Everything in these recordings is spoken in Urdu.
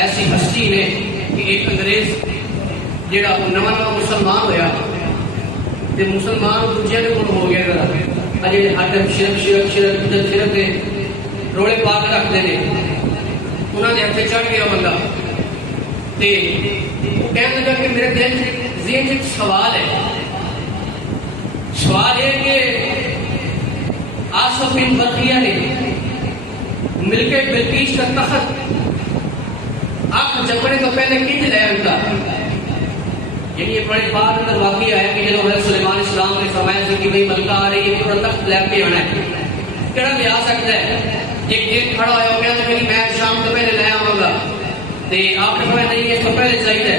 ایسی ہستی نے کہ ایک انگریز جڑا نواں نواں مسلمان ہویا تے مسلمان دوجے دے کول ہو گیا ذرا اجے ہر شرک دے روڑے پا کے رکھتے ہیں انہوں نے ہاتھے چڑھ گیا بندہ تے کہنے لگا کہ میرے دل ذہن ایک سوال ہے کہ آصف بن برقیہ نے مل کے بلقیس کا تخت آنکھ جھپکنے تو پہلے کھینچ لیا ان کا. یعنی یہ بڑے بات اندر واقعہ ہے کہ جب حضرت سلیمان اسلام نے فرمایا کہ بھئی ملکہ آ رہی ہے کہ تھوڑا تخت لے کے آنا ہے کہڑا بھی آ سکتا ہے. ایک کھڑا ہوا ہو گیا تو میری میں شام تو پہلے لے آؤں گا تے آپ نے فرمایا نہیں اس تو پہلے چاہیے.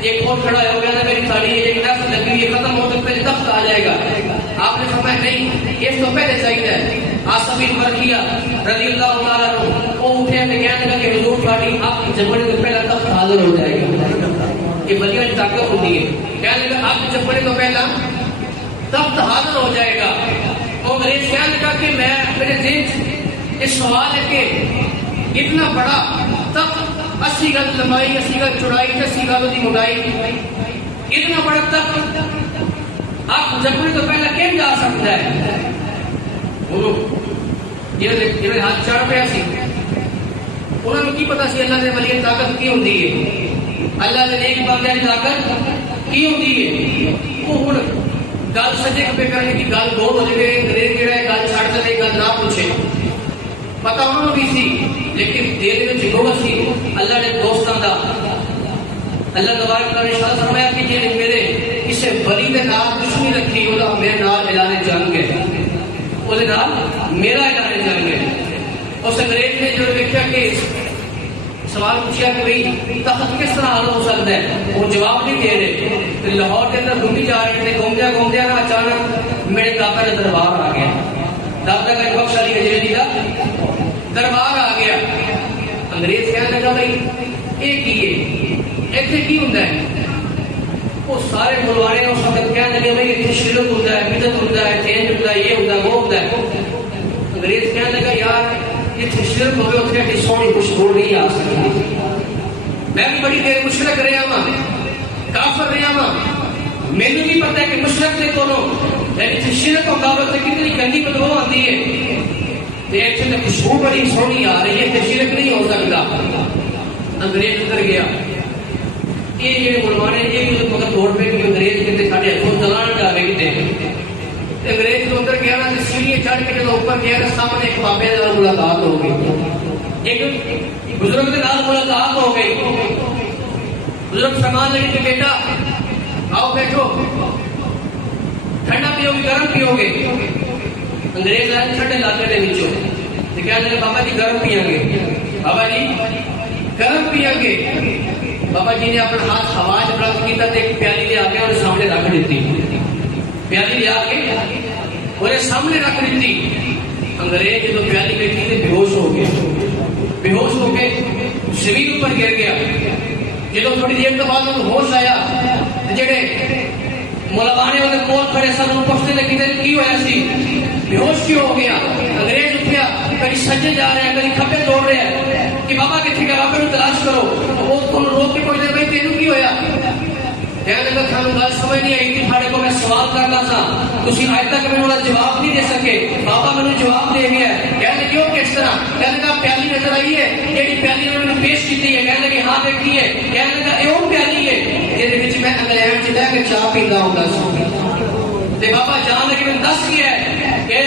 ایک اور کھڑا ہو گیا تو میری ساڑی ایک نفس لگی ہوئی ختم ہو تو پہلے تخت آ جائے گا. آپ نے فرمایا نہیں اس تو پہلے چاہیے. آصف بن برقیہ رضی اللہ تعالیٰ عنہ وہ اٹھے تو کہنے لگا کہ حضور تھوڑی آپ جمنے تو پہلا تخت حاضر ہو جائے گا. یہ ولیوں کی طاقت ہوتی ہے. کہنے لگا آپ جمنے تو پہلا تخت حاضر ہو جائے گا. وہ انگریز کہنے لگا کہ میں میرے ذہن اس سوال ہے کہ اتنا بڑا تخت 80 گز لمبائی 80 گز چوڑائی 80 گز کی موٹائی اتنا بڑا تخت آپ جمنے تو پہلا کیوں جا سکتا ہے. جنہیں ہاتھ چڑھ پیا سی انہوں نے کی پتا سی اللہ دے ولی طاقت کی ہوندی ہے اللہ دے نیک بندے دی طاقت کی ہوندی ہے. وہ ہن گل سجے کبے کرنے کی گل بہت ہو جائے انگریز جڑا ہے گل چھڑ دے گل نہ پوچھے پتا انہوں نے بھی سی لیکن دل وچ گوہ سی اللہ دے دوستاں دا. اللہ تبارک تعالی نے ارشاد فرمایا کہ جے میرے کسے ولی دے نال دشمنی رکھی او میرے نال اعلان جنگ ہے میرا اعلان جنگ ہے. اس انگریز نے جو دیکھا کہ سوال پوچھا کہ بھئی تخت کس طرح حل ہو سکتا ہے وہ جواب نہیں دے رہے. لاہور کے اندر گھومی جا رہے تھے گھومدیا نا اچانک میرے دادا کا دربار آ گیا. دادا کا بخش علی گجریلی کا دربار آ گیا. انگریز کہنے لگا بھائی یہ کی ہے ایتھے کی ہوندا ہے. وہ سارے ملوانے اس وقت کہنے لگے بھائی اتنے شرک ہوتا ہے بدعت ہوتا ہے چینج ہوتا ہے یہ ہوتا ہے وہ ہوتا ہے. انگریز کہنے لگا یار اتنے شرک ہوئے اتنے ایسی سونی خوشبو نہیں آ سکتی. میں بھی بڑی دیر مشرک رہا ہاں کافر رہا ہاں مینوں بھی پتا ہے کہ مشرک دے کولوں لیکن شرک و کافر سے کتنی گندی بدبو آتی ہے. اتنے خوشبو بڑی سونی آ رہی ہے کہ شرک نہیں ہو سکتا. انگریز ادھر گیا یہ جڑے ملوانے یہ بھی مگر توڑ پہ کہ انگریز کہتے ساڑھے ہاتھوں چلان ڈالے کہتے انگریز تو اندر گیا نا سیڑھیاں چڑھ کے جب اوپر گیا نا سامنے ایک بابے کے نال ملاقات ہو گئی. ایک بزرگ کے نال ملاقات ہو گئی. بزرگ فرمان لگے کہ بیٹا آؤ بیٹھو ٹھنڈا پیو گے گرم پیو گے. انگریز لائن ٹھنڈے علاقے کے وچوں تے کہنے لگے بابا جی گرم پیئیں گے. بابا جی گرم پیئیں گے. بابا جی نے اپنا ہاتھ ہوا چ بلند کیا ایک پیالی لے آ کے اور سامنے رکھ دیتی. پیالی لے آ کے اور سامنے رکھ دیتی. انگریز جب پیالی بیٹھی تھے بے ہوش ہو گئے. بے ہوش ہو کے زمین اوپر گر گیا. جب تھوڑی دیر کے بعد انہوں ہوش آیا جڑے ملوانے والے کول کھڑے سن انہوں پوچھنے لگی تھے کی ہوا سی بے ہوش کیوں ہو گیا. انگریز اٹھیا کبھی سجے جا رہے ہیں کبھی کھبے توڑ رہے ہیں کہ بابا کتنے گیا بابے کو تلاش کرو. وہ روک کے پوچھتے بھائی تینوں کی ہویا. کہنے لگا سانو گل سمجھ نہیں آئی تھی تھاڑے کو میں سوال کرنا سا تسی آج تک میں انہوں جواب نہیں دے سکے. بابا میں نے جواب دے گیا. کہنے لگے وہ کس طرح. کہنے لگا پیالی نظر آئی ہے جیڑی پیالی میں نے پیش کی ہے. کہنے لگے ہاں دیکھی ہے. کہنے لگا یہ وہ پیالی ہے جہاں میں انگلینڈ چ لے کے چاہ پیتا ہوں. تے بابا جان لگے میں دس گیا ہے کہ